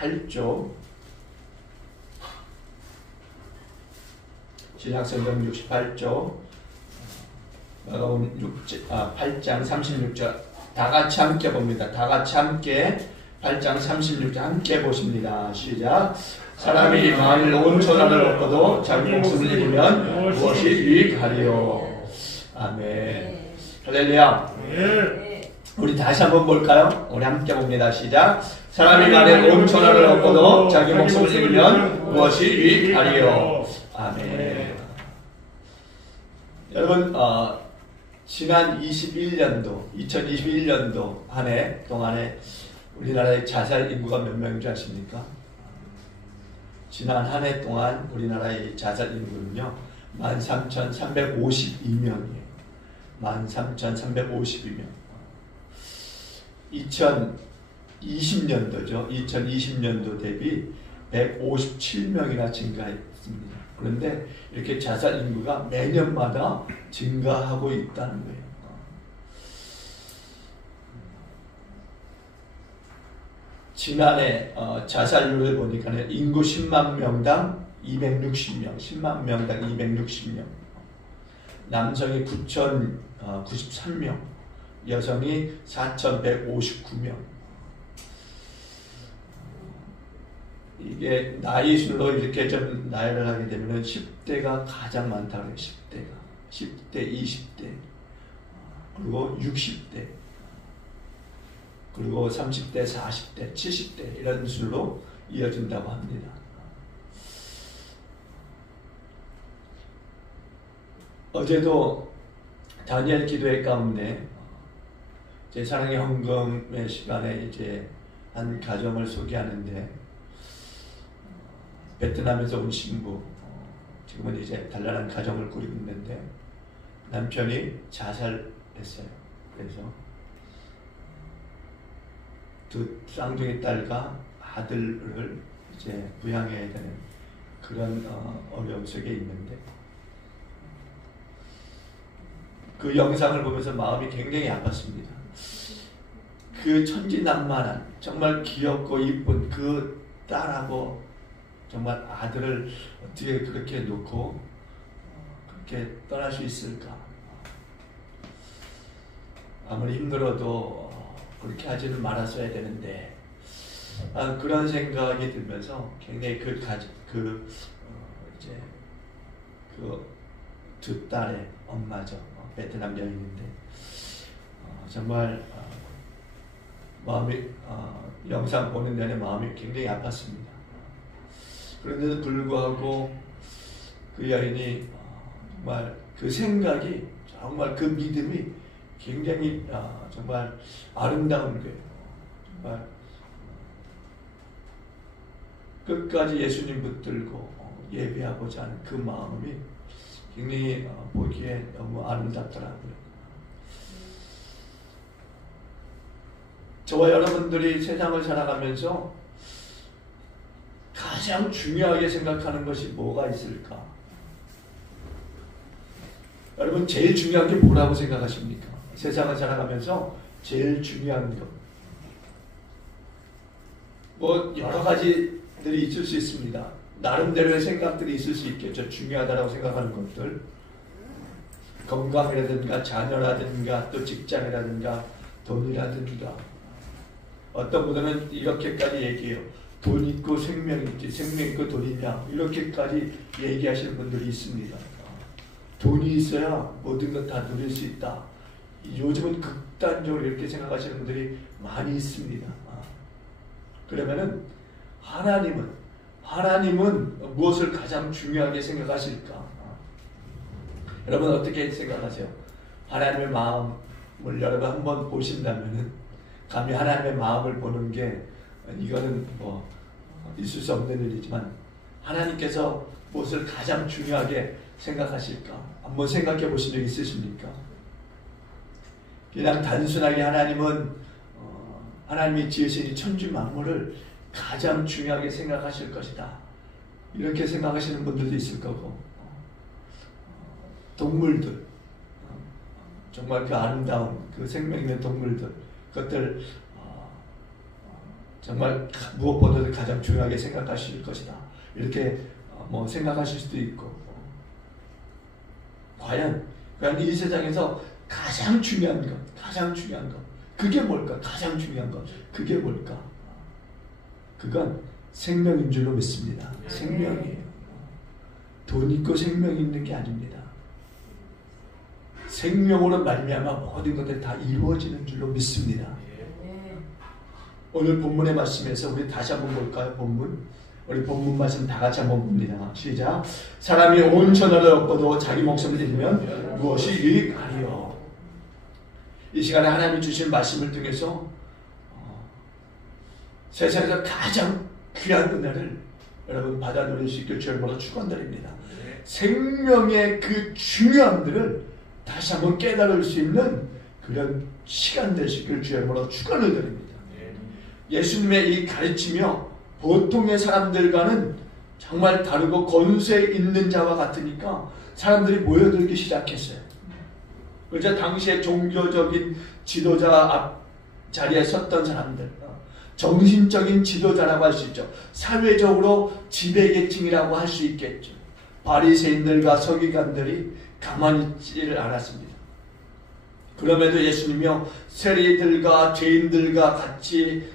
68쪽 신약성경 68쪽 마가복음 8장 36절 다 같이 함께 봅니다. 다 같이 함께 8장 36절 함께 보십니다. 시작. 사람이 만일 온 천하를 얻고도 자기 목숨을 잃으면 무엇이 유익하리요. 아멘. 할렐루야. 우리 다시 한번 볼까요? 우리 함께 봅니다. 시작. 사람이 만일 온 천하를 얻고도 자기 목숨을 잃으면 무엇이 유익하리요. 아멘. 여러분 지난 2021년도 한 해 동안에 우리나라의 자살 인구가 몇 명인 줄 아십니까? 지난 한 해 동안 우리나라의 자살 인구는요 13,352명이에요. 13,352명. 2020년도죠. 2020년도 대비 157명이나 증가했습니다. 그런데 이렇게 자살 인구가 매년마다 증가하고 있다는 거예요. 지난해 자살률을 보니까 인구 10만 명당 260명, 10만 명당 260명, 남성이 9,093명, 여성이 4,159명. 이게 나이술로 이렇게 좀 나열을 하게 되면 10대가 가장 많다고 해요. 10대, 20대, 그리고 60대, 그리고 30대, 40대, 70대 이런 술로 이어진다고 합니다. 어제도 다니엘 기도회 가운데 제 사랑의 헌금의 시간에 이제 한 가정을 소개하는데 베트남에서 온 신부, 지금은 이제 단란한 가정을 꾸리고 있는데 남편이 자살했어요. 그래서 두 쌍둥이 딸과 아들을 이제 부양해야 되는 그런 어려움 속에 있는데 그 영상을 보면서 마음이 굉장히 아팠습니다. 그 천진난만한 정말 귀엽고 이쁜 그 딸하고 정말 아들을 어떻게 그렇게 놓고 그렇게 떠날 수 있을까? 아무리 힘들어도 그렇게 하지는 말았어야 되는데 그런 생각이 들면서 굉장히 그 두 딸의 엄마죠. 베트남 여인인데 정말 마음이 영상 보는 내내 마음이 굉장히 아팠습니다. 그런데도 불구하고 그 여인이 정말 그 생각이 정말 그 믿음이 굉장히 정말 아름다운 거예요. 정말 끝까지 예수님 붙들고 예배하고자 하는 그 마음이 굉장히 보기에 너무 아름답더라고요. 저와 여러분들이 세상을 살아가면서 가장 중요하게 생각하는 것이 뭐가 있을까? 여러분 제일 중요한 게 뭐라고 생각하십니까? 세상을 살아가면서 제일 중요한 것. 뭐 여러 가지들이 있을 수 있습니다. 나름대로의 생각들이 있을 수 있겠죠. 중요하다고 생각하는 것들. 건강이라든가 자녀라든가 또 직장이라든가 돈이라든가. 어떤 분들은 이렇게까지 얘기해요. 돈 있고 생명 있지, 생명 있고 돈 있냐, 이렇게까지 얘기하시는 분들이 있습니다. 돈이 있어야 모든 것 다 누릴 수 있다. 요즘은 극단적으로 이렇게 생각하시는 분들이 많이 있습니다. 그러면은 하나님은 무엇을 가장 중요하게 생각하실까? 여러분 어떻게 생각하세요? 하나님의 마음을 여러분 한번 보신다면은 감히 하나님의 마음을 보는 게 이거는 뭐 있을 수 없는 일이지만 하나님께서 무엇을 가장 중요하게 생각하실까? 한번 생각해 보신 적 있으십니까? 그냥 단순하게 하나님이 지으신 이 천지 만물을 가장 중요하게 생각하실 것이다. 이렇게 생각하시는 분들도 있을 거고 동물들 정말 그 아름다운 그 생명 있는 동물들 그것들 정말 무엇보다도 가장 중요하게 생각하실 것이다. 이렇게 생각하실 수도 있고, 과연 이 세상에서 가장 중요한 것, 그게 뭘까? 가장 중요한 것, 그게 뭘까? 그건 생명인 줄로 믿습니다. 생명이에요. 돈 있고 생명이 있는 게 아닙니다. 생명으로 말미암아 모든 것들이 다 이루어지는 줄로 믿습니다. 오늘 본문의 말씀에서 우리 다시 한번 볼까요? 우리 본문 말씀 다 같이 한번 봅니다. 시작. 사람이 온 천하를 얻고도 자기 목숨을 잃으면 무엇이 유익하리요? 이 시간에 하나님이 주신 말씀을 통해서 세상에서 가장 귀한 은혜를 여러분 받아 누릴 수 있길 주의 이름으로 축원드립니다. 생명의 그 중요함들을 다시 한번 깨달을 수 있는 그런 시간 되시길 주의 이름으로 축원을 드립니다. 예수님의 이 가르치며 보통의 사람들과는 정말 다르고 권세 있는 자와 같으니까 사람들이 모여들기 시작했어요. 그래서 당시에 종교적인 지도자 앞 자리에 섰던 사람들, 정신적인 지도자라고 할 수 있죠. 사회적으로 지배계층이라고 할 수 있겠죠. 바리새인들과 서기관들이 가만히 있지를 않았습니다. 그럼에도 예수님이요, 세리들과 죄인들과 같이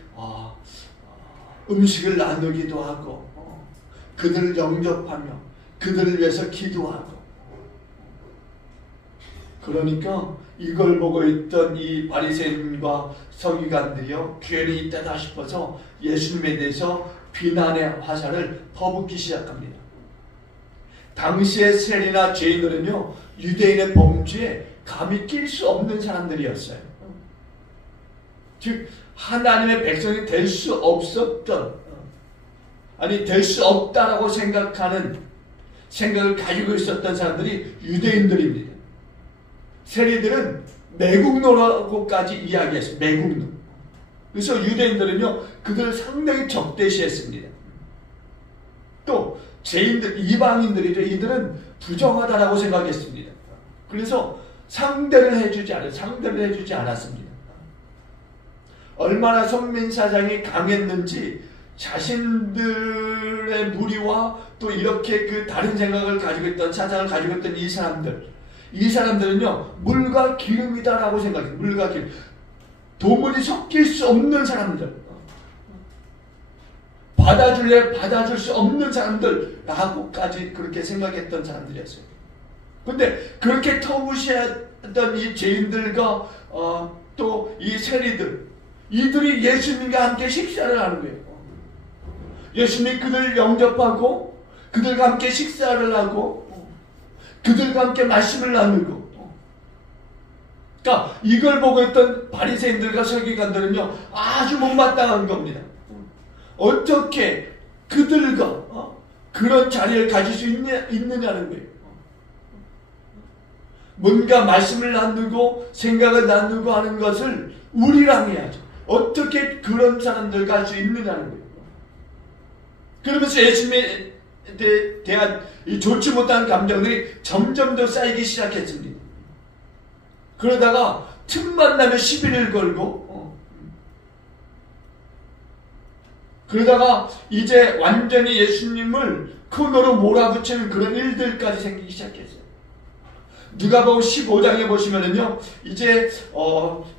음식을 나누기도 하고, 그들을 영접하며 그들을 위해서 기도하고, 그러니까 이걸 보고 있던 이 바리새인과 서기관들이요, 괜히 있다다 싶어서 예수님에 대해서 비난의 화살을 퍼붓기 시작합니다. 당시의 세리나 죄인들은요, 유대인의 범죄에 감히 낄 수 없는 사람들이었어요. 즉 하나님의 백성이 될 수 없었던, 될 수 없다라고 생각하는 생각을 가지고 있었던 사람들이 유대인들입니다. 세리들은 매국노라고까지 이야기했어요. 매국노. 그래서 유대인들은요, 그들을 상당히 적대시했습니다. 또 죄인들, 이방인들이죠. 이들은 부정하다라고 생각했습니다. 그래서 상대를 해주지 않았습니다. 얼마나 선민사상이 강했는지 자신들의 무리와 또 이렇게 그 다른 생각을 가지고 있던, 사상을 가지고 있던 이 사람들은요, 물과 기름이다라고 생각해요. 물과 기름. 도무지 섞일 수 없는 사람들. 받아줄 수 없는 사람들라고까지 그렇게 생각했던 사람들이었어요. 근데 그렇게 터무시했던 이 죄인들과 또 이 세리들, 이들이 예수님과 함께 식사를 하는 거예요. 예수님이 그들 영접하고 그들과 함께 식사를 하고 그들과 함께 말씀을 나누고, 그러니까 이걸 보고 있던 바리새인들과 서기관들은요, 아주 못마땅한 겁니다. 어떻게 그들과 그런 자리를 가질 수 있느냐는 거예요. 뭔가 말씀을 나누고 생각을 나누고 하는 것을 우리랑 해야죠. 어떻게 그런 사람들과 할 수 있느냐는 거예요. 그러면서 예수님에 대한 이 좋지 못한 감정들이 점점 더 쌓이기 시작했습니다. 그러다가 틈만 나면 시비를 걸고, 그러다가 이제 완전히 예수님을 코너로 몰아붙이는 그런 일들까지 생기기 시작했어요. 누가복음 15장에 보시면은요, 이제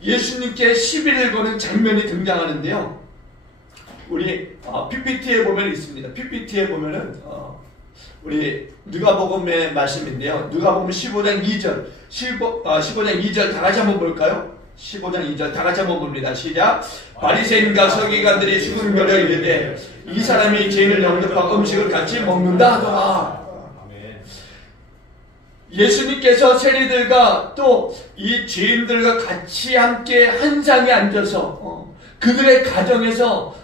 예수님께 시비를 거는 장면이 등장하는데요. 우리 PPT에 보면 있습니다. PPT에 보면은 우리 누가복음의 말씀인데요. 누가복음 15장 2절, 15장 2절 다 같이 한번 볼까요? 15장 2절 다 같이 한번 봅니다. 시작. 바리새인과 서기관들이 수군거려 이르되 이 사람이 죄인을 영접하고 음식을 같이 먹는다 하더라. 예수님께서 세리들과 또 이 죄인들과 같이 함께 한 상에 앉아서 그들의 가정에서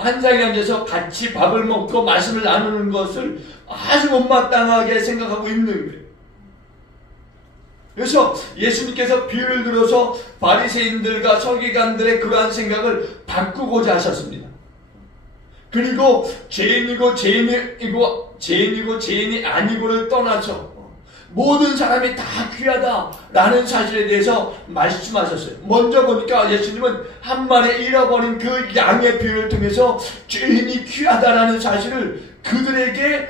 한 상에 앉아서 같이 밥을 먹고 말씀을 나누는 것을 아주 못마땅하게 생각하고 있는 거예요. 그래서 예수님께서 비유를 들어서 바리새인들과 서기관들의 그러한 생각을 바꾸고자 하셨습니다. 그리고 죄인이고 죄인이 아니고를 떠나서 모든 사람이 다 귀하다라는 사실에 대해서 말씀하셨어요. 먼저 보니까 예수님은 한 마리 잃어버린 그 양의 비유를 통해서 죄인이 귀하다라는 사실을 그들에게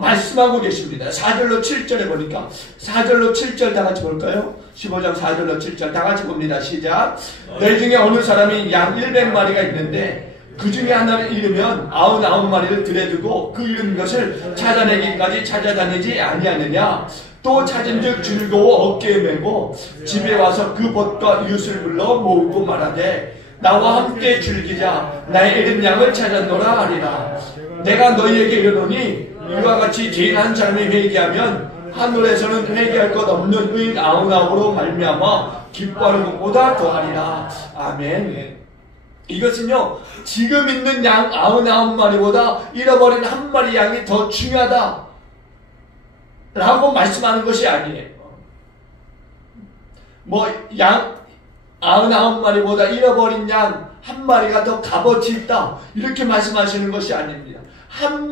말씀하고 계십니다. 4절로 7절에 보니까 4절로 7절 다 같이 볼까요? 15장 4절로 7절 다 같이 봅니다. 시작. 내 중에 어느 사람이 양 100마리가 있는데 그 중에 하나를 잃으면 99마리를 들여두고 그 잃은 것을 찾아내기까지 찾아다니지 아니하느냐. 또 찾은즉 즐거워 어깨에 메고 집에 와서 그 벗과 이웃을 불러 모으고 말하되 나와 함께 즐기자. 나의 잃은 양을 찾았노라 하리라. 내가 너희에게 이르노니 이와 같이 죄인 한 사람이 회개하면 하늘에서는 회개할 것 없는 의인 99으로 말미암아 기뻐하는 것보다 더하리라. 아멘. 이것은요, 지금 있는 양 99마리보다 잃어버린 한 마리 양이 더 중요하다 라고 말씀하는 것이 아니에요. 양 99마리보다 잃어버린 양 한 마리가 더 값어치 있다 이렇게 말씀하시는 것이 아닙니다. 한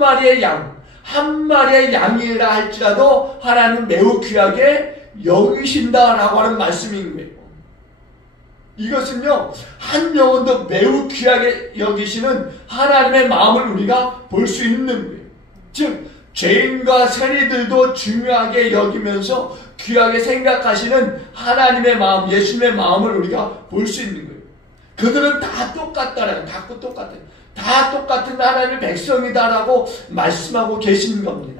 마리의 양이라 할지라도 하나님 매우 귀하게 여기신다라고 하는 말씀인 거예요. 이것은요, 한 영혼도 매우 귀하게 여기시는 하나님의 마음을 우리가 볼 수 있는 거예요. 즉 죄인과 세리들도 중요하게 여기면서 귀하게 생각하시는 하나님의 마음, 예수님의 마음을 우리가 볼 수 있는 거예요. 그들은 다 똑같다라는, 다 똑같은 하나님의 백성이다라고 말씀하고 계시는 겁니다.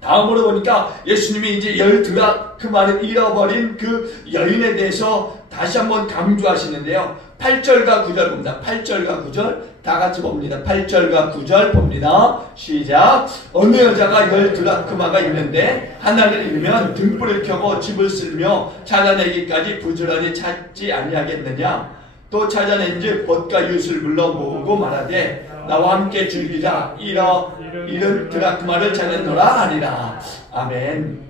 다음으로 보니까 예수님이 이제 12드라크마를 잃어버린 그 여인에 대해서 다시 한번 강조하시는데요. 8절과 9절 봅니다. 8절과 9절 다 같이 봅니다. 8절과 9절 봅니다. 시작. 어느 여자가 10드라크마가 있는데 하나를 잃으면 등불을 켜고 집을 쓸며 찾아내기까지 부지런히 찾지 아니하겠느냐. 또 찾아낸즉 벗과 이웃을 불러 모으고 말하되 나와 함께 즐기자. 잃은 드라크마를 찾았노라 하리라. 아멘.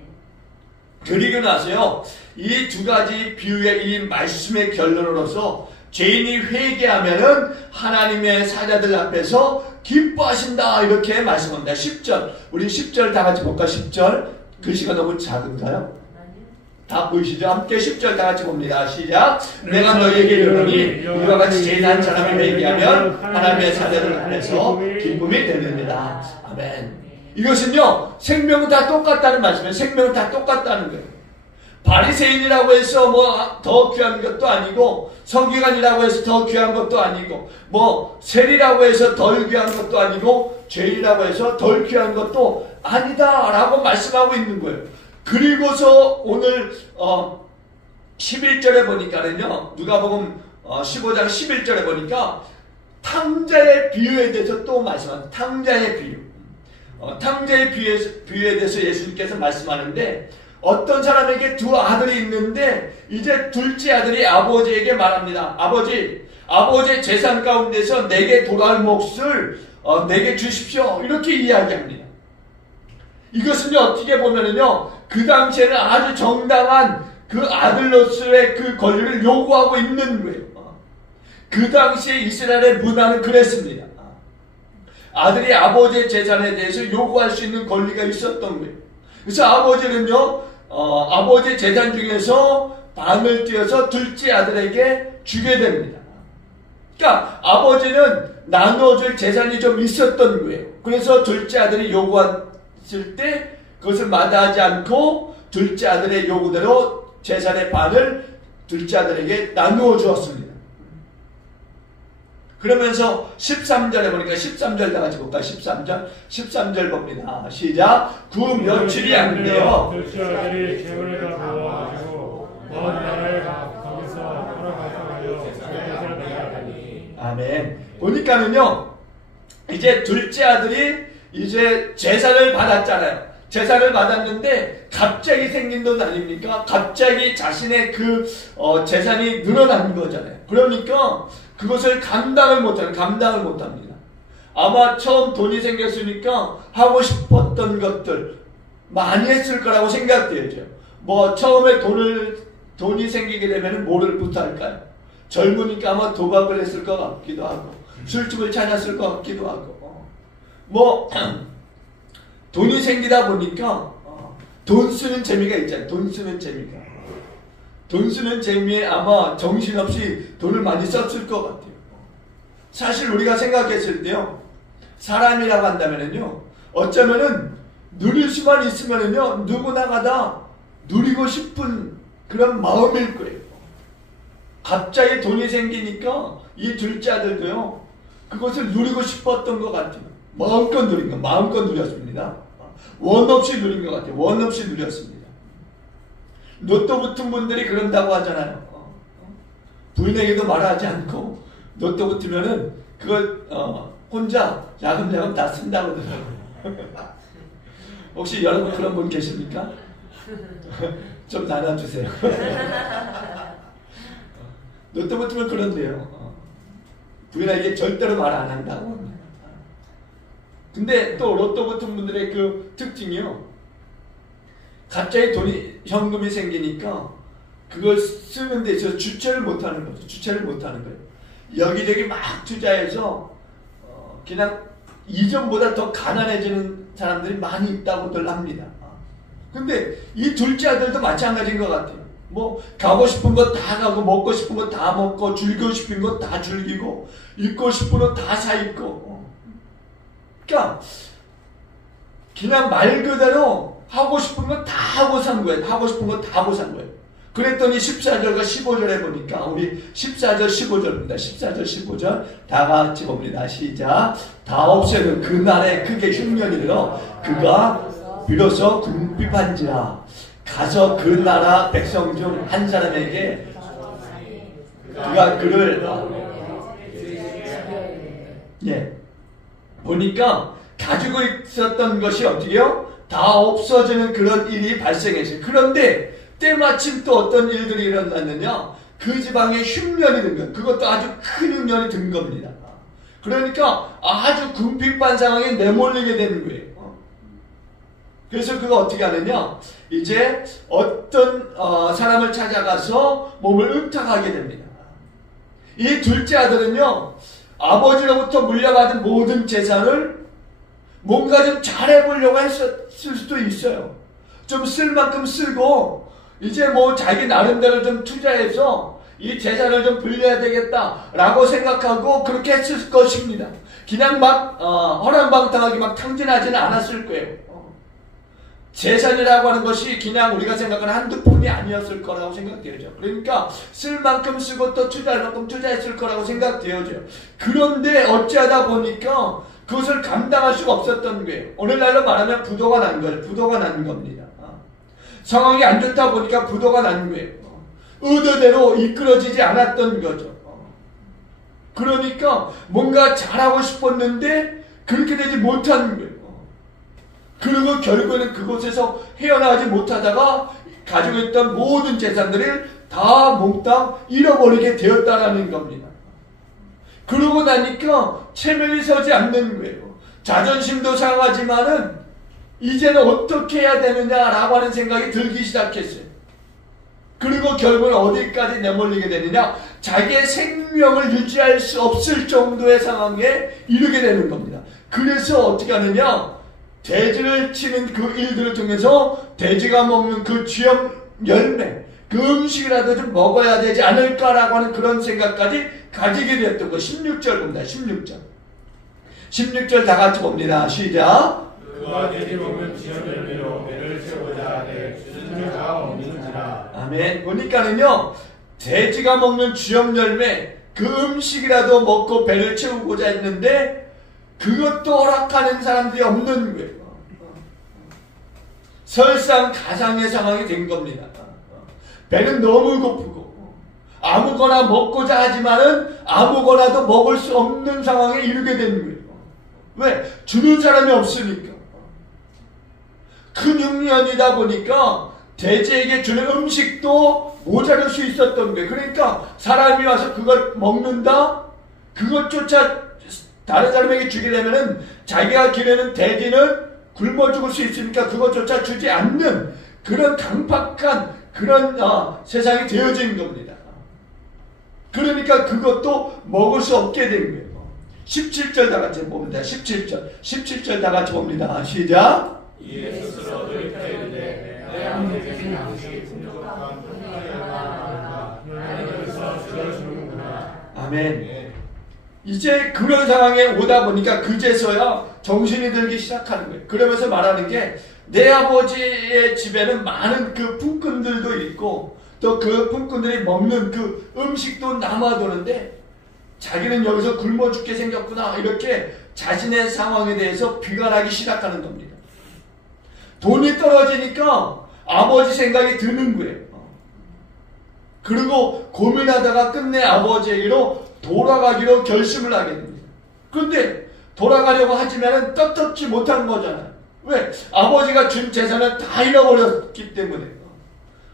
그리고 나서요, 이 두 가지 비유의 이 말씀의 결론으로서 죄인이 회개하면은 하나님의 사자들 앞에서 기뻐하신다 이렇게 말씀합니다. 10절, 우리 10절 다 같이 볼까? 10절. 글씨가 너무 작은가요? 다 보이시죠? 함께 10절 다 같이 봅니다. 시작. 내가 너희에게 이르노니 이와 같이 죄인 한 사람이 회개하면 하나님의 사자들 앞에서 기쁨이 되느니라. 아멘. 이것은요, 생명은 다 똑같다는 말씀이에요. 생명은 다 똑같다는 거예요. 바리새인이라고 해서 더 귀한 것도 아니고, 서기관이라고 해서 더 귀한 것도 아니고, 세리라고 해서 덜 귀한 것도 아니고, 죄인이라고 해서 덜 귀한 것도 아니다라고 말씀하고 있는 거예요. 그리고서 오늘 11절에 보니까는요, 누가복음 15장 11절에 보니까 탕자의 비유에 대해서 또 말씀합니다. 탕자의 비유. 탕자의 비유에 대해서 예수님께서 말씀하는데, 어떤 사람에게 두 아들이 있는데 이제 둘째 아들이 아버지에게 말합니다. 아버지 재산 가운데서 내게 돌아올 몫을 내게 주십시오. 이렇게 이야기합니다. 이것은요, 어떻게 보면은요, 그 당시에는 아주 정당한 그 아들로서의 그 권리를 요구하고 있는 거예요. 그 당시에 이스라엘의 문화는 그랬습니다. 아들이 아버지의 재산에 대해서 요구할 수 있는 권리가 있었던 거예요. 그래서 아버지는요, 아버지 재산 중에서 반을 떼어서 둘째 아들에게 주게 됩니다. 그러니까 아버지는 나눠줄 재산이 좀 있었던 거예요. 그래서 둘째 아들이 요구했을 때 그것을 마다하지 않고 둘째 아들의 요구대로 재산의 반을 둘째 아들에게 나누어 주었습니다. 그러면서 13절에 보니까 13절 다 같이 볼까요? 13절 봅니다. 시작. 그 며칠이 안 돼요. 둘째 아들이 재물을 다 모아가지고 먼 나라에 거기서 돌아가서 재산을 내려가니. 아멘. 보니까는요, 이제 둘째 아들이 이제 재산을 받았잖아요. 재산을 받았는데 갑자기 생긴 돈 아닙니까? 갑자기 자신의 그 재산이 늘어난 거잖아요. 그러니까 그것을 감당을 못합니다. 아마 처음 돈이 생겼으니까 하고 싶었던 것들 많이 했을 거라고 생각되죠. 처음에 돈이 생기게 되면 뭐를부터 할까요? 젊으니까 아마 도박을 했을 것 같기도 하고, 술집을 찾았을 것 같기도 하고, 돈이 생기다 보니까 돈 쓰는 재미가 있잖아요. 돈 쓰는 재미가. 돈 쓰는 재미에 아마 정신없이 돈을 많이 썼을 것 같아요. 사실 우리가 생각했을 때요, 사람이라고 한다면은요, 어쩌면은 누릴 수만 있으면은요, 누구나가 다 누리고 싶은 그런 마음일 거예요. 갑자기 돈이 생기니까 이 둘째 아들도요, 그것을 누리고 싶었던 것 같아요. 마음껏 누린 거, 마음껏 누렸습니다. 원 없이 누린 것 같아요. 원 없이 누렸습니다. 로또 붙은 분들이 그런다고 하잖아요. 부인에게도 말하지 않고 로또 붙으면은 그걸 혼자 야금야금 다 쓴다고 그러더라고요. 혹시 여러분 그런 분 계십니까? 좀 나눠주세요. 로또 붙으면 그런데요. 부인에게 절대로 말 안 한다고 합니다. 근데 또 로또 붙은 분들의 그 특징이요, 갑자기 돈이, 현금이 생기니까 그걸 쓰는 데 있어서 주체를 못하는 거죠. 주체를 못하는 거예요. 여기저기 막 투자해서 그냥 이전보다 더 가난해지는 사람들이 많이 있다고들 합니다. 근데 이 둘째 아들도 마찬가지인 것 같아요. 뭐 가고 싶은 거 다 가고, 먹고 싶은 거 다 먹고, 즐기고 싶은 거 다 즐기고, 입고 싶은 거 다 사 입고. 그러니까 그냥 말 그대로 하고 싶은 거 다 하고 산 거예요. 하고 싶은 거 다 하고 산 거예요. 그랬더니 14절과 15절에 보니까, 우리 14절 15절입니다. 14절 15절 다 같이 봅니다. 시작. 다 없애는 그날에 크게 흉년이 들어 그가 비로소 궁핍한지라 가서 그 나라 백성 중 한 사람에게 그가 그를 보니까 가지고 있었던 것이 어떻게요? 다 없어지는 그런 일이 발생했어요. 그런데 때마침 또 어떤 일들이 일어났느냐? 그 지방에 흉년이 든 거예요. 그것도 아주 큰 흉년이 든 겁니다. 그러니까 아주 궁핍한 상황에 내몰리게 되는 거예요. 그래서 그가 어떻게 하느냐? 이제 어떤 사람을 찾아가서 몸을 은탁하게 됩니다. 이 둘째 아들은요, 아버지로부터 물려받은 모든 재산을 뭔가 좀 잘해보려고 했을 수도 있어요. 좀 쓸 만큼 쓰고 이제 뭐 자기 나름대로 좀 투자해서 이 재산을 좀 불려야 되겠다라고 생각하고 그렇게 했을 것입니다. 그냥 막 허랑방탕하게 막 탕진하지는 않았을 거예요. 재산이라고 하는 것이 그냥 우리가 생각하는 한두 푼이 아니었을 거라고 생각되어져. 그러니까 쓸 만큼 쓰고 또 투자할 만큼 투자했을 거라고 생각되어져요. 그런데 어찌하다 보니까 그것을 감당할 수가 없었던 거예요. 오늘날로 말하면 부도가 난 거예요. 부도가 난 겁니다. 상황이 안 좋다 보니까 부도가 난 거예요. 의도대로 이끌어지지 않았던 거죠. 그러니까 뭔가 잘하고 싶었는데 그렇게 되지 못한 거예요. 그리고 결국에는 그곳에서 헤어나가지 못하다가 가지고 있던 모든 재산들을 다 몽땅 잃어버리게 되었다라는 겁니다. 그러고 나니까 체면이 서지 않는 거예요. 자존심도 상하지만은 이제는 어떻게 해야 되느냐라고 하는 생각이 들기 시작했어요. 그리고 결국은 어디까지 내몰리게 되느냐? 자기의 생명을 유지할 수 없을 정도의 상황에 이르게 되는 겁니다. 그래서 어떻게 하느냐? 돼지를 치는 그 일들을 통해서 돼지가 먹는 그 쥐염 열매, 그 음식이라도 좀 먹어야 되지 않을까라고 하는 그런 생각까지 가지게 되었던 거. 16절 봅니다. 16절. 16절 다 같이 봅니다. 시작. 그가 돼지 먹는 쥐염 열매로 배를 채우고자 내 주는 자가 없는지라. 아멘. 보니까는요, 돼지가 먹는 쥐염 열매, 그 음식이라도 먹고 배를 채우고자 했는데 그것도 허락하는 사람들이 없는 거예요. 설상 가상의 상황이 된 겁니다. 배는 너무 고프고 아무거나 먹고자 하지만은 아무거나도 먹을 수 없는 상황에 이르게 되는 거예요. 왜? 주는 사람이 없으니까. 큰 흉년이다 보니까 돼지에게 주는 음식도 모자랄 수 있었던 거예요. 그러니까 사람이 와서 그걸 먹는다? 그것조차 다른 사람에게 주게 되면은 자기가 기르는 돼지는 굶어 죽을 수 있으니까 그것조차 주지 않는 그런 강팍한 그런 세상이 되어진 겁니다. 그러니까 그것도 먹을 수 없게 된 거예요. 17절 다 같이 봅니다. 17절 다 같이 봅니다. 시작. 이에 스스로 돌이켜 이르되 내 아버지께 양식이 풍족한 풍요가 하나님께서 주어주는구나. 아멘. 이제 그런 상황에 오다 보니까 그제서야 정신이 들기 시작하는 거예요. 그러면서 말하는 게 내 아버지의 집에는 많은 그 품꾼들도 있고 또 그 품꾼들이 먹는 그 음식도 남아도는데 자기는 여기서 굶어 죽게 생겼구나, 이렇게 자신의 상황에 대해서 비관하기 시작하는 겁니다. 돈이 떨어지니까 아버지 생각이 드는 거예요. 그리고 고민하다가 끝내 아버지에게로 돌아가기로 결심을 하게 됩니다. 그런데 돌아가려고 하지만은 떳떳지 못한 거잖아요. 왜? 아버지가 준 재산을 다 잃어버렸기 때문에.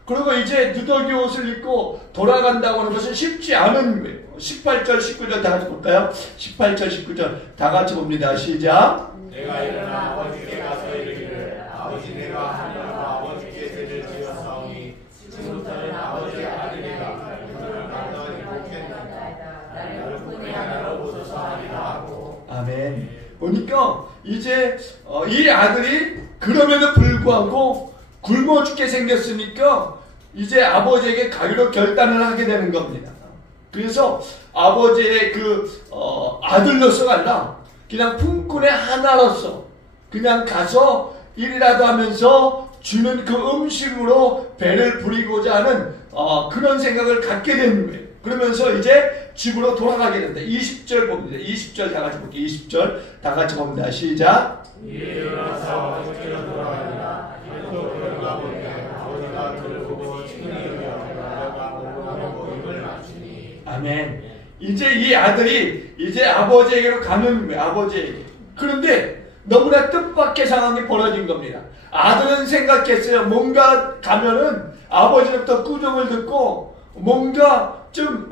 그리고 이제 누더기 옷을 입고 돌아간다고 하는 것은 쉽지 않은 거예요. 18절, 19절 다 같이 볼까요? 18절, 19절 다 같이 봅니다. 시작. 내가 일어나 아버지께 가서 이르기를 아버지 내가 하나님과 아버지께 죄를 지었사오니 지금부터는 아버지의 아들이라 그들을 간단히 복했나이다. 나를 분의 하나로 보소서 하리라 하고. 아멘. 보니까 이제 이 아들이 그럼에도 불구하고 굶어 죽게 생겼으니까 이제 아버지에게 가기로 결단을 하게 되는 겁니다. 그래서 아버지의 그 아들로서가 아니라 그냥 품꾼의 하나로서 그냥 가서 일이라도 하면서 주는 그 음식으로 배를 부리고자 하는 그런 생각을 갖게 되는 거예요. 그러면서 이제 집으로 돌아가게 된다. 20절 봅니다. 20절 다 같이 볼게요. 20절 다 같이 봅니다. 시작. 일어나서 아버지께로 돌아가니라. 또 그러가 보니 아버지가 그를 보고 친히 여겨가고 입을 맞추니. 아멘. 이제 이 아들이 이제 아버지에게로 가는 거예요. 아버지에게. 그런데 너무나 뜻밖의 상황이 벌어진 겁니다. 아들은 생각했어요. 뭔가 가면은 아버지로부터 꾸중을 듣고 뭔가 좀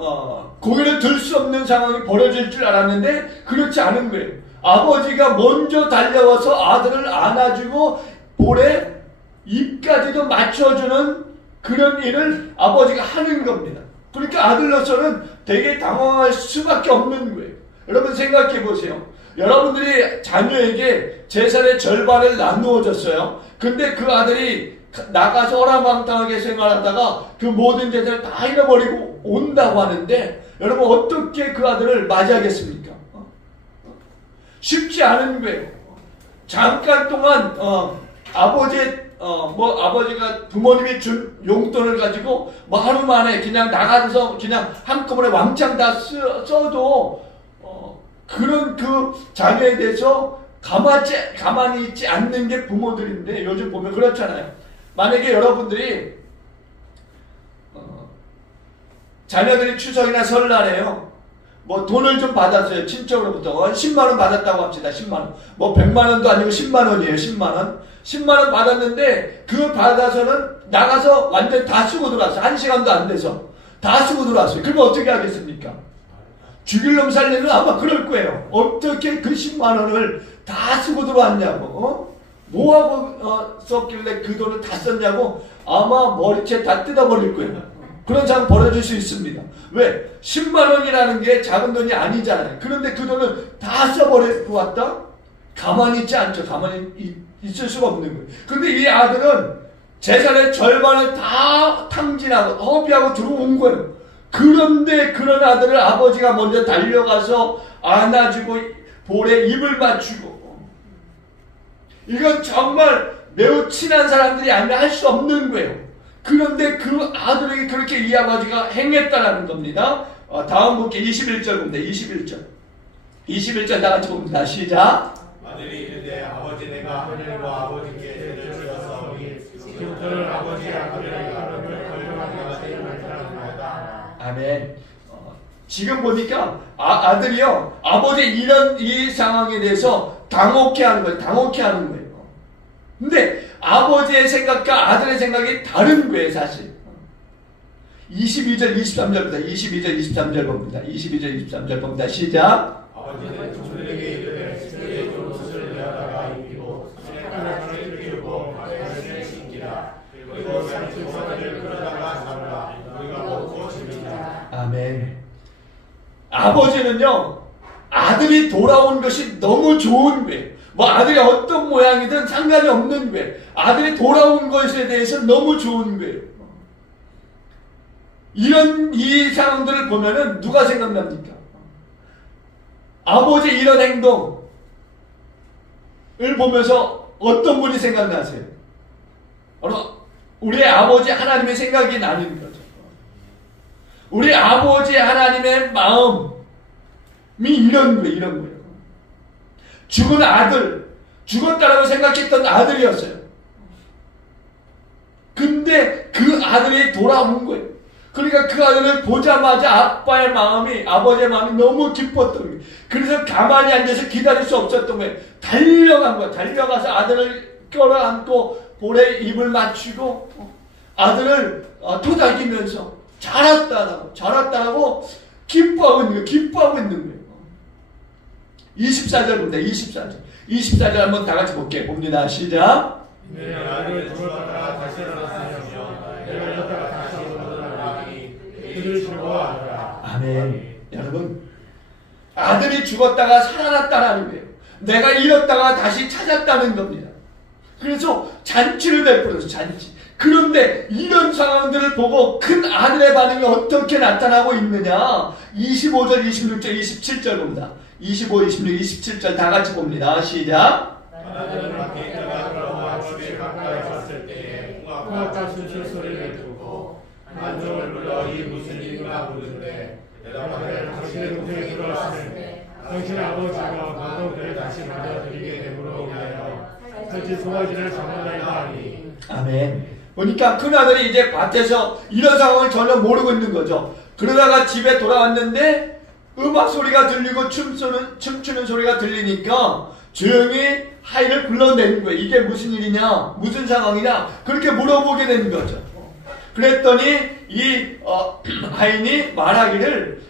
고개를 들 수 없는 상황이 벌어질 줄 알았는데 그렇지 않은 거예요. 아버지가 먼저 달려와서 아들을 안아주고 볼에 입까지도 맞춰주는 그런 일을 아버지가 하는 겁니다. 그러니까 아들로서는 되게 당황할 수밖에 없는 거예요. 여러분 생각해 보세요. 여러분들이 자녀에게 재산의 절반을 나누어 줬어요. 근데 그 아들이 나가서 허랑방탕하게 생활하다가 그 모든 재산을 다 잃어버리고 온다고 하는데 여러분 어떻게 그 아들을 맞이하겠습니까? 쉽지 않은 거예요. 잠깐 동안 아버지가 부모님이 준 용돈을 가지고 뭐 하루 만에 그냥 나가서 그냥 한꺼번에 왕창 다 써도 그런 그 자녀에 대해서 가만히 있지 않는 게 부모들인데 요즘 보면 그렇잖아요. 만약에 여러분들이 자녀들이 추석이나 설날에요. 뭐 돈을 좀 받았어요. 친척으로부터 10만원 받았다고 합시다. 10만원. 뭐 100만원도 아니고 10만원이에요. 10만원. 10만원 받았는데 그 받아서는 나가서 완전 다 쓰고 들어왔어요. 1시간도 안 돼서 다 쓰고 들어왔어요. 그러면 어떻게 하겠습니까? 죽일 놈 살리는 아마 그럴 거예요. 어떻게 그 10만원을 다 쓰고 들어왔냐고. 뭐하고 썼길래 그 돈을 다 썼냐고 아마 머리채 다 뜯어버릴 거예요. 그런 상황 벌어질 수 있습니다. 왜? 10만원이라는 게 작은 돈이 아니잖아요. 그런데 그 돈을 다 써버리고 왔다? 가만히 있지 않죠. 가만히 있을 수가 없는 거예요. 그런데 이 아들은 재산의 절반을 다 탕진하고 허비하고 들어온 거예요. 그런데 그런 아들을 아버지가 먼저 달려가서 안아주고 볼에 입을 맞추고 이건 정말 매우 친한 사람들이 아니면 할 수 없는 거예요. 그런데 그 아들에게 그렇게 이 아버지가 행했다라는 겁니다. 다음 볼게요. 21절 봅니다. 21절 다 같이 봅니다. 시작. 아들이 이르되 아버지 내가 하늘과 아버지께 죄를 지었사오니 지금부터는 아버지의 아들에게 하나님을 걸려하게 하지 말지어다. 아멘. 지금 보니까 아들이요 아버지 이 상황에 대해서 당혹해하는 거예요. 근데 아버지의 생각과 아들의 생각이 다른 거예요, 사실. 22절, 23절부터 22절, 23절 봅니다. 22절, 23절 봅니다. 시작. 아버지는 종들에게 이르되 그의 옷을 내어다가 입히고 새까만을 끼우고 발에 신기라. 그리고 살찐 사람을 끌어다가 잡으라. 우리가 먹고 싶으리라. 아멘. 아버지는요 아들이 돌아온 것이 너무 좋은 거예요. 뭐 아들이 어떤 모양이든 상관이 없는 거예요. 아들이 돌아온 것에 대해서 너무 좋은 거예요. 이 상황들을 보면은 누가 생각납니까? 아버지 이런 행동을 보면서 어떤 분이 생각나세요? 바로 우리 아버지 하나님의 생각이 나는 거죠. 우리 아버지 하나님의 마음이 이런 거예요. 죽은 아들, 죽었다라고 생각했던 아들이었어요. 근데 그 아들이 돌아온 거예요. 그러니까 그 아들을 보자마자 아버지의 마음이 너무 기뻤던 거예요. 그래서 가만히 앉아서 기다릴 수 없었던 거예요. 달려간 거예요. 달려가서 아들을 껴안고 볼에 입을 맞추고 아들을 토닥이면서 잘했다고 기뻐하고 있는 거예요. 24절입니다. 24절 한번 다 같이 볼게요. 봅니다. 시작. 내 아들을 죽었다가 다시 살았으며 내가 잃었다가 다시 얻었나니 그를 즐거워하라. 아멘. 여러분, 아들이 죽었다가 살아났다는 거예요. 내가 잃었다가 다시 찾았다는 겁니다. 그래서 잔치를 베풀어서 잔치. 그런데 이런 상황들을 보고 큰 아들의 반응이 어떻게 나타나고 있느냐? 25절, 26절, 27절 봅니다. 25, 26, 27절 다 같이 봅니다. 시작. 하나님은 밖에 있다가 돌아와 집에 가까이 갔을 때에 홍합과 순실 소리를 듣고 만족을 불러 이 무슨 일이라 부르는데 대답하되 당신의 동생이 돌아왔으니 당신의 아버지가 방금 그를 다시 받아들이게 되므로 인하여 살찌 송아지를 잡는다이다 하니. 아멘. 보니까 큰아들이 이제 밭에서 이런 상황을 전혀 모르고 있는 거죠. 그러다가 집에 돌아왔는데 음악 소리가 들리고 춤추는 소리가 들리니까 조용히 하인을 불러내는 거예요. 이게 무슨 일이냐? 무슨 상황이냐? 그렇게 물어보게 되는 거죠. 그랬더니 이 하인이 말하기를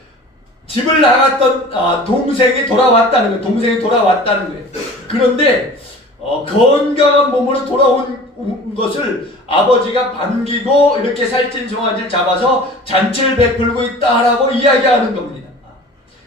집을 나갔던 동생이 돌아왔다는 거예요. 그런데 건강한 몸으로 돌아온 것을 아버지가 반기고 이렇게 살찐 송아지를 잡아서 잔치를 베풀고 있다라고 이야기하는 겁니다.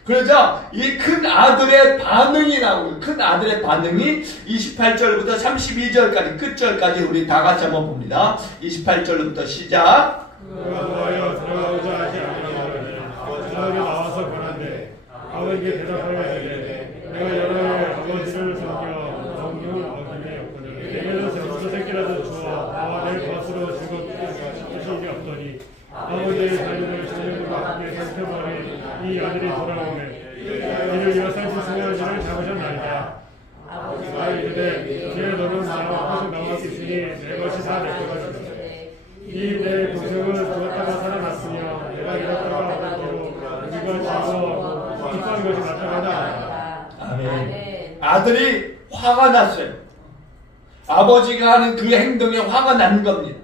그러자 이 큰 아들의 반응이 나오고 큰 아들의 반응이 28절부터 32절까지 끝절까지 우리 다 같이 한번 봅니다. 28절부터 시작. 그가 노하여 들어가고자 하지 아니하더니 아버지가 나와서 보는데 아버지께 대답하여 이르되 내가 여러 해 아버지를 섬겨 정육을 얻음에 없거든 내게도 젖소 새끼라도 주어 나와 내 것으로 주시지 없더니 아버지의 자녀를 저녁으로 함께 살펴보니 이 아들이 돌아오매 이를 위하여 살찐 송아지를 잡으셨나이다. 아버지가 이르되 이제 너는 나와 계속 나왔으니 내 것이 다 내 것이다. 이 내 동생을 죽었다가 살아났으며 내가 잃었다가 얻었고 우리가 즐거워하고 기뻐하는 것이 나타나다. 아멘. 아들이 화가 났어요. 아버지가 하는 그 행동에 화가 난 겁니다.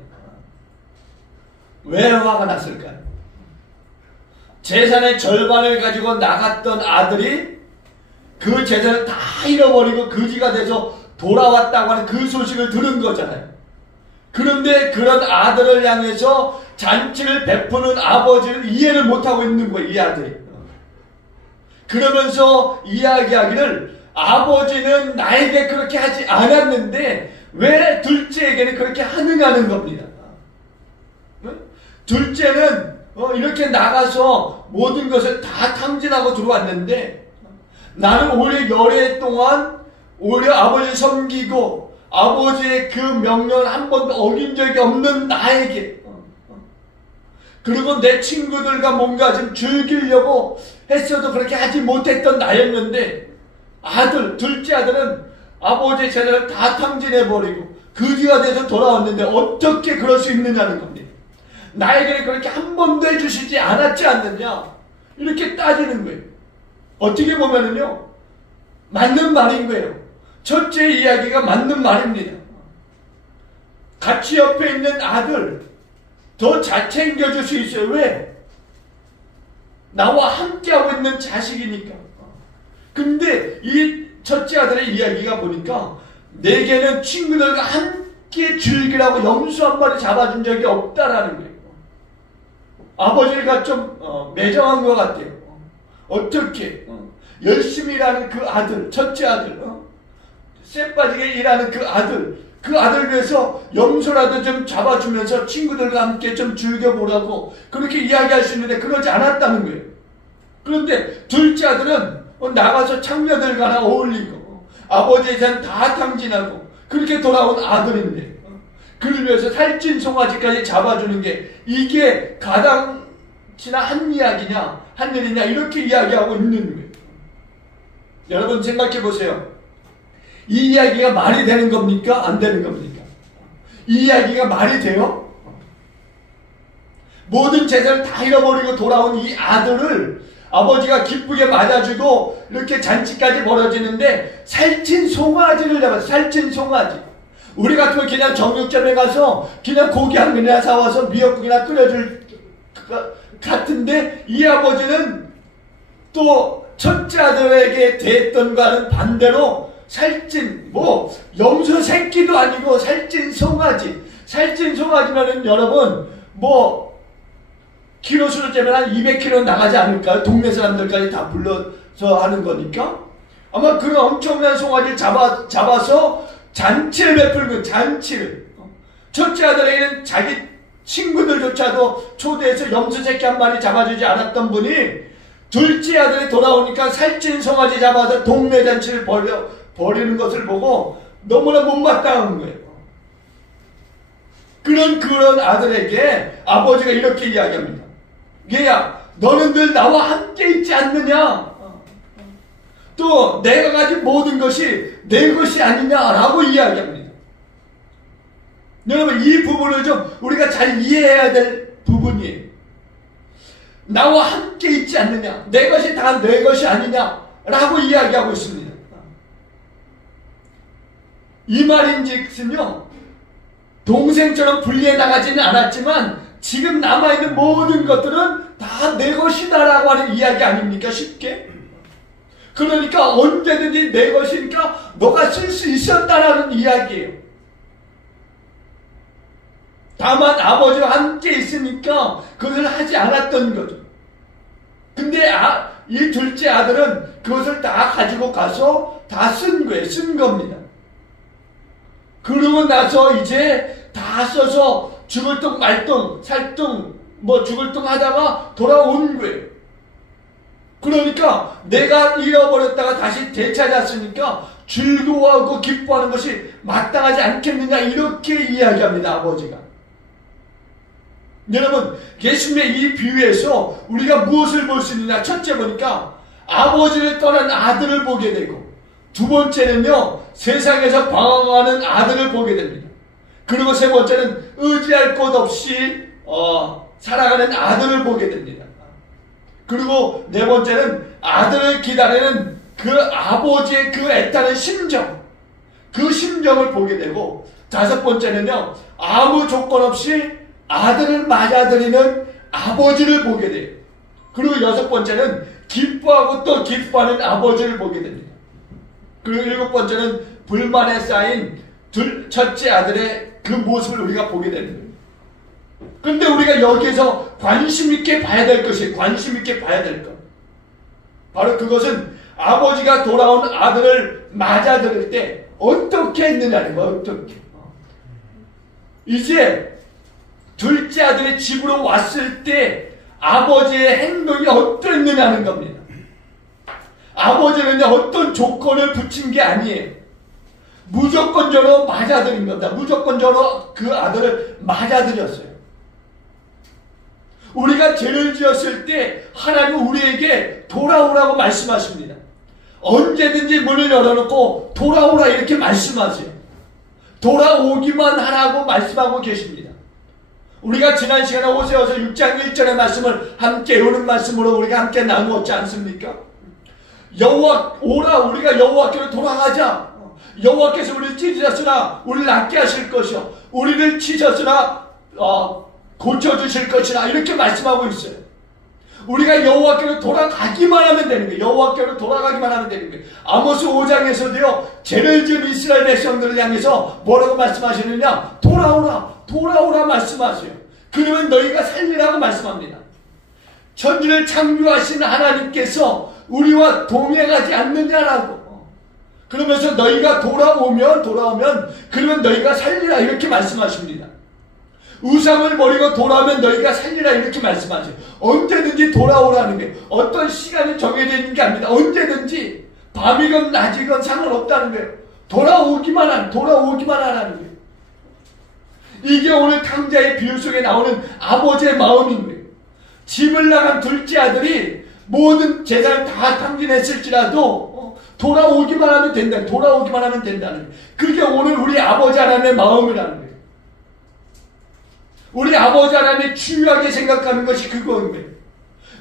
왜 화가 났을까요? 재산의 절반을 가지고 나갔던 아들이 그 재산을 다 잃어버리고 거지가 돼서 돌아왔다고 하는 그 소식을 들은 거잖아요. 그런데 그런 아들을 향해서 잔치를 베푸는 아버지를 이해를 못하고 있는 거예요, 이 아들이. 그러면서 이야기하기를 아버지는 나에게 그렇게 하지 않았는데 왜 둘째에게는 그렇게 하느냐는 겁니다. 둘째는 이렇게 나가서 모든 것을 다 탕진하고 들어왔는데 나는 오히려 열애 동안 오히려 아버지를 섬기고 아버지의 그 명령을 한 번도 어긴 적이 없는 나에게 그리고 내 친구들과 뭔가 좀 즐기려고 했어도 그렇게 하지 못했던 나였는데 둘째 아들은 아버지의 재산을 다 탕진해버리고 거지가 돼서 돌아왔는데 어떻게 그럴 수 있느냐는 겁니다. 나에게는 그렇게 한 번도 해주시지 않았지 않느냐 이렇게 따지는 거예요. 어떻게 보면은요 맞는 말인 거예요. 첫째 이야기가 맞는 말입니다. 같이 옆에 있는 아들 더 잘 챙겨줄 수 있어요. 왜? 나와 함께하고 있는 자식이니까. 근데 이 첫째 아들의 이야기가 보니까 내게는 친구들과 함께 즐기라고 염소 한 마리 잡아준 적이 없다라는 거예요. 아버지가 좀 매정한 것 같아요. 어떻게 열심히 일하는 그 아들, 첫째 아들 쎄 빠지게 일하는 그 아들 위해서 염소라도 좀 잡아주면서 친구들과 함께 좀 즐겨보라고 그렇게 이야기할 수 있는데 그러지 않았다는 거예요. 그런데 둘째 아들은 나가서 창녀들과나 어울리고 아버지에 대한 다 탕진하고 그렇게 돌아온 아들인데 그를 위해서 살찐 송아지까지 잡아주는 게 이게 가당치나 한 이야기냐 한 일이냐 이렇게 이야기하고 있는 거예요. 여러분 생각해 보세요. 이 이야기가 말이 되는 겁니까? 안 되는 겁니까? 이 이야기가 말이 돼요? 모든 재산을 다 잃어버리고 돌아온 이 아들을 아버지가 기쁘게 맞아주고 이렇게 잔치까지 벌어지는데 살찐 송아지를 잡아서 살찐 송아지. 우리 같으면 그냥 정육점에 가서 그냥 고기 한 근이나 사와서 미역국이나 끓여줄 같은데 이 아버지는 또 첫째 아들에게 대했던과는 반대로 살찐 염소 새끼도 아니고 살찐 송아지. 살찐 송아지면은 여러분 키로수로 재면 한 200kg 나가지 않을까요? 동네 사람들까지 다 불러서 하는 거니까 아마 그런 엄청난 송아지를 잡아서 잔치를 베풀고 잔치를 첫째 아들에게는 자기 친구들조차도 초대해서 염소 새끼 한 마리 잡아주지 않았던 분이 둘째 아들이 돌아오니까 살찐 송아지 잡아서 동네 잔치를 버리는 것을 보고 너무나 못마땅한 거예요. 그런 아들에게 아버지가 이렇게 이야기합니다. 얘야, 너는 늘 나와 함께 있지 않느냐? 또 내가 가진 모든 것이 내 것이 아니냐라고 이야기합니다. 여러분 이 부분을 좀 우리가 잘 이해해야 될 부분이에요. 나와 함께 있지 않느냐? 내 것이 다 내 것이 아니냐라고 이야기하고 있습니다. 이 말인즉슨요, 동생처럼 분리해 나가지는 않았지만 지금 남아있는 모든 것들은 다 내 것이다라고 하는 이야기 아닙니까? 쉽게. 그러니까 언제든지 내 것이니까 너가 쓸 수 있었다라는 이야기예요. 다만 아버지와 함께 있으니까 그것을 하지 않았던 거죠. 근데 이 둘째 아들은 그것을 다 가지고 가서 다 쓴 거예요. 쓴 겁니다. 그러고 나서 이제 다 써서 죽을 둥 말둥 살둥 죽을 둥 하다가 돌아온 거예요. 그러니까 내가 잃어버렸다가 다시 되찾았으니까 즐거워하고 기뻐하는 것이 마땅하지 않겠느냐 이렇게 이야기합니다. 아버지가. 여러분 예수님의 이 비유에서 우리가 무엇을 볼 수 있느냐. 첫째 보니까 아버지를 떠난 아들을 보게 되고 두 번째는요 세상에서 방황하는 아들을 보게 됩니다. 그리고 세 번째는 의지할 곳 없이 살아가는 아들을 보게 됩니다. 그리고 네 번째는 아들을 기다리는 그 아버지의 그 애타는 심정, 그 심정을 보게 되고 다섯 번째는요 아무 조건 없이 아들을 맞아들이는 아버지를 보게 돼요. 그리고 여섯 번째는 기뻐하고 또 기뻐하는 아버지를 보게 됩니다. 그리고 일곱 번째는 불만에 쌓인 첫째 아들의 그 모습을 우리가 보게 되는 거예요. 그런데 우리가 여기에서 관심 있게 봐야 될 것이 관심 있게 봐야 될 것. 바로 그것은 아버지가 돌아온 아들을 맞아들일 때 어떻게 했느냐는 거예요. 어떻게. 이제 둘째 아들이 집으로 왔을 때 아버지의 행동이 어땠느냐는 겁니다. 아버지는 어떤 조건을 붙인 게 아니에요. 무조건적으로 맞아들인 겁니다. 무조건적으로 그 아들을 맞아들였어요. 우리가 죄를 지었을 때 하나님은 우리에게 돌아오라고 말씀하십니다. 언제든지 문을 열어놓고 돌아오라 이렇게 말씀하세요. 돌아오기만 하라고 말씀하고 계십니다. 우리가 지난 시간에 호세아서 6장 1절의 말씀을 함께 외우는 말씀으로 우리가 함께 나누었지 않습니까? 우리가 여호와께로 돌아가자. 여호와께서 우리를 찢으셨으나 우리를 낫게 하실 것이요 우리를 치셨으나 고쳐주실 것이라 이렇게 말씀하고 있어요. 우리가 여호와께로 돌아가기만 하면 되는 거예요. 여호와께로 돌아가기만 하면 되는 거예요. 아모스 5장에서도요 죄를 지은 이스라엘 백성들을 향해서 뭐라고 말씀하시느냐, 돌아오라 말씀하세요. 그러면 너희가 살리라고 말씀합니다. 천지를 창조하신 하나님께서 우리와 동행하지 않느냐라고. 그러면서 너희가 돌아오면 그러면 너희가 살리라 이렇게 말씀하십니다. 우상을 버리고 돌아오면 너희가 살리라 이렇게 말씀하세요. 언제든지 돌아오라는 게 어떤 시간이 정해져 있는 게 아닙니다. 언제든지 밤이건 낮이건 상관없다는 거예요. 돌아오기만 하라는 거예요. 이게 오늘 탕자의 비유 속에 나오는 아버지의 마음인 거예요. 집을 나간 둘째 아들이 모든 재산을 다 탕진했을지라도 돌아오기만 하면 된다는 거예요. 그게 오늘 우리 아버지 하나님의 마음이라는 거예요. 우리 아버지 하나님이 중요하게 생각하는 것이 그거인 거예요.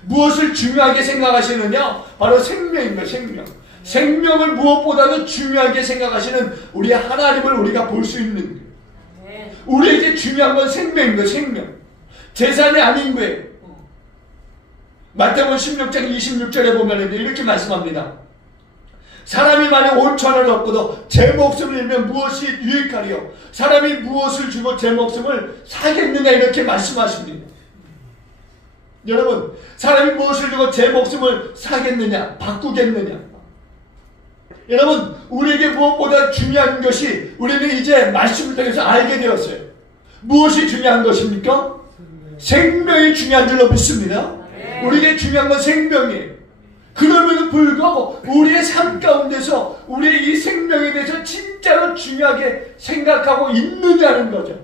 무엇을 중요하게 생각하시느냐? 바로 생명인 거예요. 생명을 무엇보다도 중요하게 생각하시는 우리 하나님을 우리가 볼 수 있는 거예요. 우리에게 중요한 건 생명인 거예요. 생명. 재산이 아닌 거예요. 마태복음 16장 26절에 보면 이렇게 말씀합니다. 사람이 만약 5천원을 얻고도 제 목숨을 잃으면 무엇이 유익하리요? 사람이 무엇을 주고 제 목숨을 사겠느냐 이렇게 말씀하십니다. 여러분, 사람이 무엇을 주고 제 목숨을 사겠느냐, 바꾸겠느냐? 여러분, 우리에게 무엇보다 중요한 것이 우리는 이제 말씀을 통해서 알게 되었어요. 무엇이 중요한 것입니까? 생명이 중요한 줄로 믿습니다. 우리에게 중요한 건 생명이에요. 그럼에도 불구하고 우리의 삶 가운데서 우리의 이 생명에 대해서 진짜로 중요하게 생각하고 있느냐는 거죠.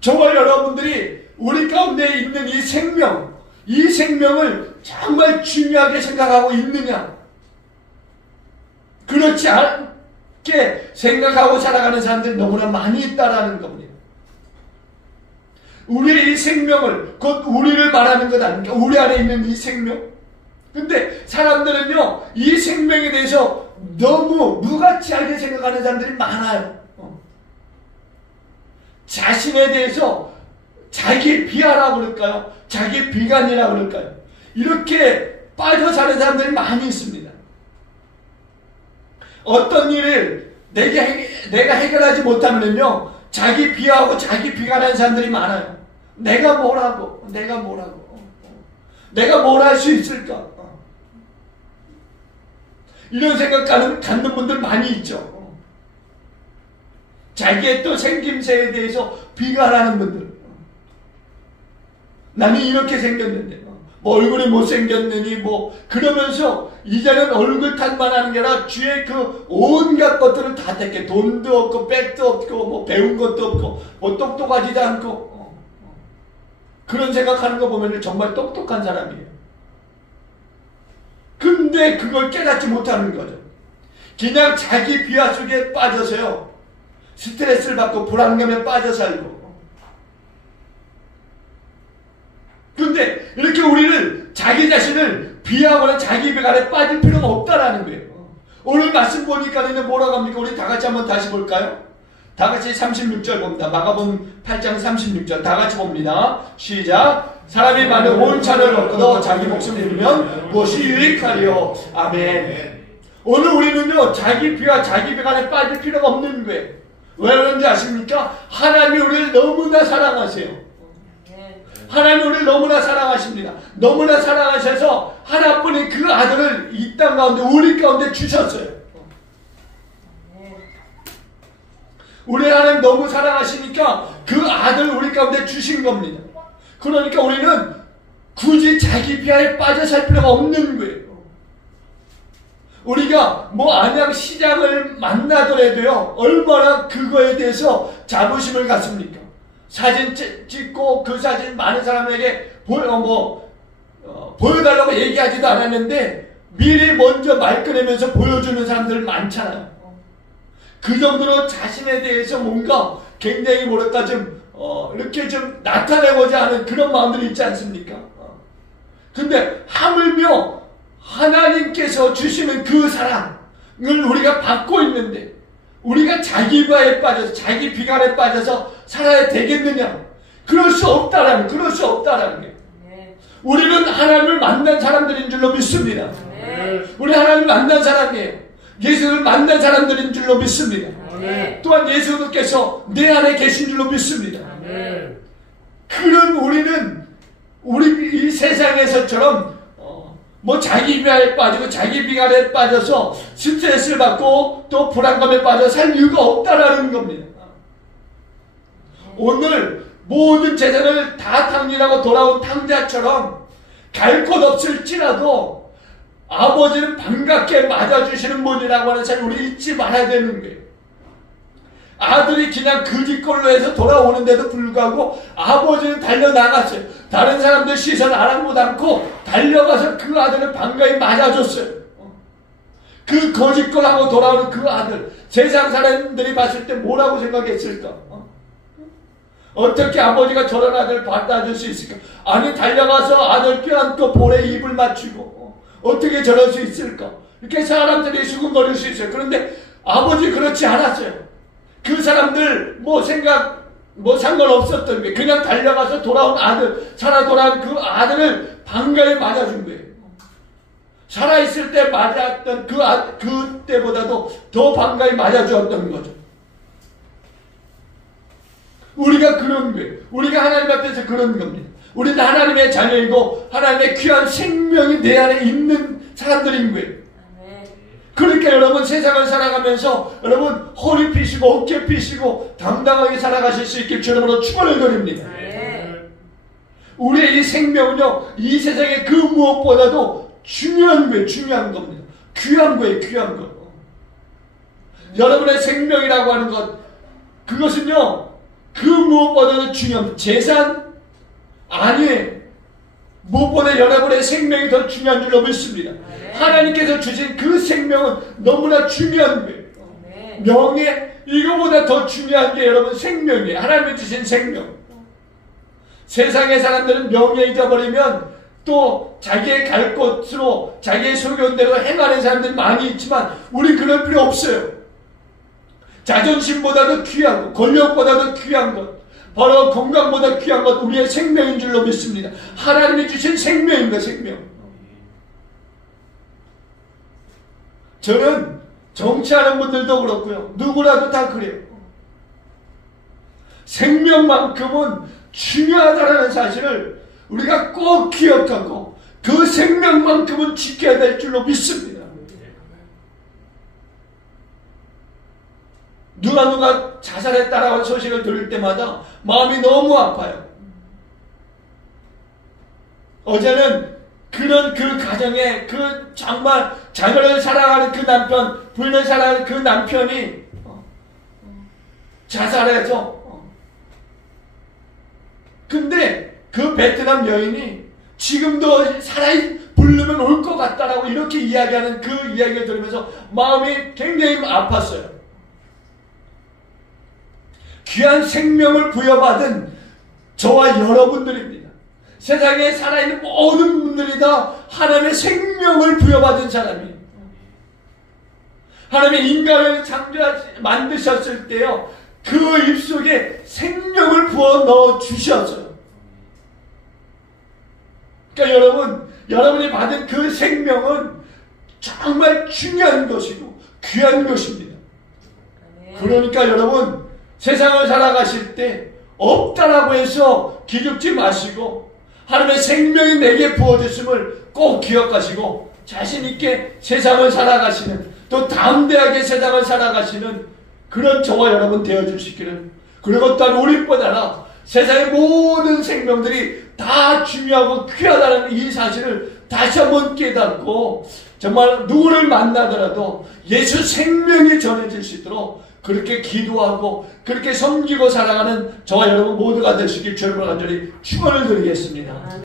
정말 여러분들이 우리 가운데 있는 이 생명을 정말 중요하게 생각하고 있느냐? 그렇지 않게 생각하고 살아가는 사람들이 너무나 많이 있다라는 겁니다. 우리의 이 생명을, 곧 우리를 말하는 것 아닙니까? 우리 안에 있는 이 생명. 근데 사람들은요, 이 생명에 대해서 너무 무가치하게 생각하는 사람들이 많아요. 자신에 대해서 자기 비하라고 그럴까요? 자기 비관이라고 그럴까요? 이렇게 빠져 사는 사람들이 많이 있습니다. 어떤 일을 내가 해결하지 못하면요, 자기 비하하고 자기 비관하는 사람들이 많아요. 내가 뭘 할 수 있을까? 이런 생각 갖는 분들 많이 있죠. 자기의 또 생김새에 대해서 비관하는 분들. 나는 이렇게 생겼는데, 얼굴이 못생겼느니, 그러면서 이제는 얼굴 탓만 하는 게 아니라 주의 그 온갖 것들을 다 택해. 돈도 없고, 백도 없고, 배운 것도 없고, 똑똑하지도 않고, 그런 생각하는 거 보면 정말 똑똑한 사람이에요. 근데 그걸 깨닫지 못하는 거죠. 그냥 자기 비하 속에 빠져서요, 스트레스를 받고 불안감에 빠져 살고. 근데 이렇게 우리를 자기 자신을 비하거나 자기 비관에 빠질 필요가 없다라는 거예요. 오늘 말씀 보니까는 뭐라고 합니까? 우리 다 같이 한번 다시 볼까요? 다 같이 36절 봅니다. 마가복음 8장 36절 다 같이 봅니다. 시작. 사람이 만약 온 천을 얻고도 자기 목숨을 잃으면 무엇이 유익하리요? 아멘. 오늘 우리는요, 자기 비하, 자기 비관에 빠질 필요가 없는 거예요. 왜 그런지 아십니까? 하나님이 우리를 너무나 사랑하세요. 하나님 우리를 너무나 사랑하십니다. 너무나 사랑하셔서 하나뿐인 그 아들을 이 땅 가운데, 우리 가운데 주셨어요. 우리 하나님 너무 사랑하시니까 그 아들 우리 가운데 주신 겁니다. 그러니까 우리는 굳이 자기 비하에 빠져 살 필요가 없는 거예요. 우리가 안양 시장을 만나더라도요, 얼마나 그거에 대해서 자부심을 갖습니까? 사진 찍고 그 사진 많은 사람에게 보여달라고 얘기하지도 않았는데 미리 먼저 말 꺼내면서 보여주는 사람들 많잖아요. 그 정도로 자신에 대해서 뭔가 굉장히 이렇게 좀 나타내고자 하는 그런 마음들이 있지 않습니까? 근데 하물며 하나님께서 주시는 그 사랑을 우리가 받고 있는데 우리가 자기 비하에 빠져서, 자기 비관에 빠져서 살아야 되겠느냐? 그럴 수 없다라는 게. 우리는 하나님을 만난 사람들인 줄로 믿습니다. 우리 하나님을 만난 사람이에요. 예수를 만난 사람들인 줄로 믿습니다. 또한 예수님께서 내 안에 계신 줄로 믿습니다. 그런 우리는 우리 이 세상에서처럼 자기 비하에 빠지고 자기 비관에 빠져서 스트레스를 받고 또 불안감에 빠져 살 이유가 없다라는 겁니다. 오늘 모든 재산을 다 탕진하고 돌아온 탕자처럼 갈 곳 없을지라도 아버지는 반갑게 맞아주시는 분이라고 하는 사실 우리 잊지 말아야 되는 거예요. 아들이 그냥 그짓걸로 해서 돌아오는데도 불구하고 아버지는 달려나갔어요. 다른 사람들 시선 아랑곳 않고 달려가서 그 아들을 반가이 맞아줬어요. 그 거짓걸 하고 돌아오는 그 아들, 세상 사람들이 봤을 때 뭐라고 생각했을까? 어떻게 아버지가 저런 아들을 받아줄 수 있을까? 아니, 달려가서 아들 껴안고 볼에 입을 맞추고 어떻게 저럴 수 있을까? 이렇게 사람들이 수군거릴 수 있어요. 그런데 아버지 그렇지 않았어요. 그 사람들 상관없었던 거예요. 그냥 달려가서 돌아온 아들, 살아 돌아온 그 아들을 반가이 맞아준 거예요. 살아있을 때 맞았던 그때보다도 더 반가이 맞아주었던 거죠. 우리가 그런 거예요. 우리가 하나님 앞에서 그런 겁니다. 우리는 하나님의 자녀이고 하나님의 귀한 생명이 내 안에 있는 사람들인 거예요. 그러니까 여러분 세상을 살아가면서 여러분 허리 펴시고 어깨 펴시고 당당하게 살아가실 수 있길 주님으로 축원을 드립니다. 우리의 이 생명은요, 이 세상의 그 무엇보다도 중요한 거예요. 중요한 겁니다. 귀한 거예요. 귀한 거. 여러분의 생명이라고 하는 것, 그것은요 그 무엇보다도 중요한 재산 아니에요. 무엇보다 여러분의 생명이 더 중요한 줄로 믿습니다. 하나님께서 주신 그 생명은 너무나 중요한 거예요. 명예, 이거보다 더 중요한 게 여러분 생명이에요. 하나님이 주신 생명. 세상의 사람들은 명예 잊어버리면 또 자기의 갈 곳으로 자기의 소견대로 행하는 사람들이 많이 있지만 우리 그럴 필요 없어요. 자존심보다도 귀하고 권력보다도 귀한 것, 바로 건강보다 귀한 것 우리의 생명인 줄로 믿습니다. 하나님이 주신 생명입니다. 생명. 저는 정치하는 분들도 그렇고요. 누구라도 다 그래요. 생명만큼은 중요하다는 사실을 우리가 꼭 기억하고 그 생명만큼은 지켜야 될 줄로 믿습니다. 누가 자살했다라는 소식을 들을 때마다 마음이 너무 아파요. 어제는 그 가정에 정말 자녀를 사랑하는 그 남편, 부인을 사랑하는 그 남편이 자살해서 근데 그 베트남 여인이 지금도 부르면 올 것 같다라고 이렇게 이야기하는 그 이야기를 들으면서 마음이 굉장히 아팠어요. 귀한 생명을 부여받은 저와 여러분들입니다. 세상에 살아있는 모든 분들이 다 하나님의 생명을 부여받은 사람이에요. 하나님의 인간을 만드셨을 때요, 그 입속에 생명을 부어 넣어 주셨어요. 그러니까 여러분이 받은 그 생명은 정말 중요한 것이고 귀한 것입니다. 그러니까 여러분 세상을 살아가실 때 없다라고 해서 기죽지 마시고 하나님의 생명이 내게 부어졌음을 꼭 기억하시고 자신있게 세상을 살아가시는, 또 담대하게 세상을 살아가시는 그런 저와 여러분 되어주시기를, 그리고 또한 우리보다나 세상의 모든 생명들이 다 중요하고 귀하다는 이 사실을 다시 한번 깨닫고 정말 누구를 만나더라도 예수 생명이 전해질 수 있도록 그렇게 기도하고 그렇게 섬기고 살아가는 저와 여러분 모두가 되시길 주님으로 간절히 축원을 드리겠습니다.